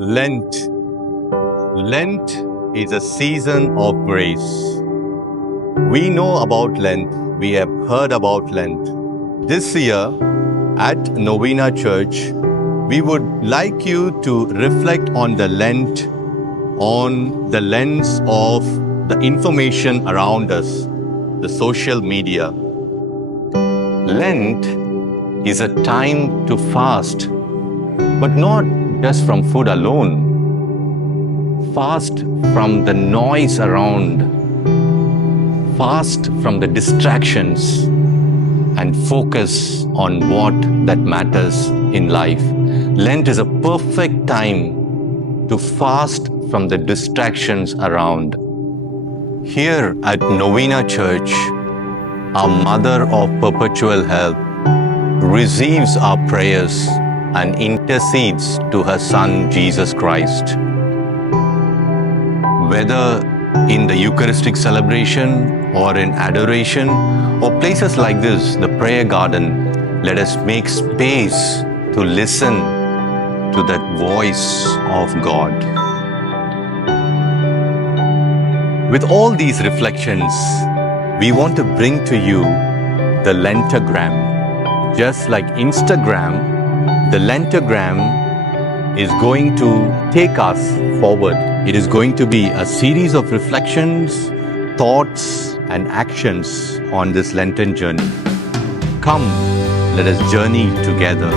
Lent. Lent is a season of grace. We know about Lent. We have heard about Lent. This year at Novena Church, we would like you to reflect on the Lent on the lens of the information around us, the social media. Lent is a time to fast, but not just from food alone. Fast from the noise around, fast from the distractions, and focus on what that matters in life. Lent is a perfect time to fast from the distractions around. Here at Novena Church, our Mother of Perpetual Help receives our prayers and intercedes to her Son, Jesus Christ. Whether in the Eucharistic celebration or in adoration or places like this, the prayer garden, let us make space to listen to that voice of God. With all these reflections, we want to bring to you the Lentagram. Just like Instagram, the Lentagram is going to take us forward. It is going to be a series of reflections, thoughts, and actions on this Lenten journey. Come, let us journey together.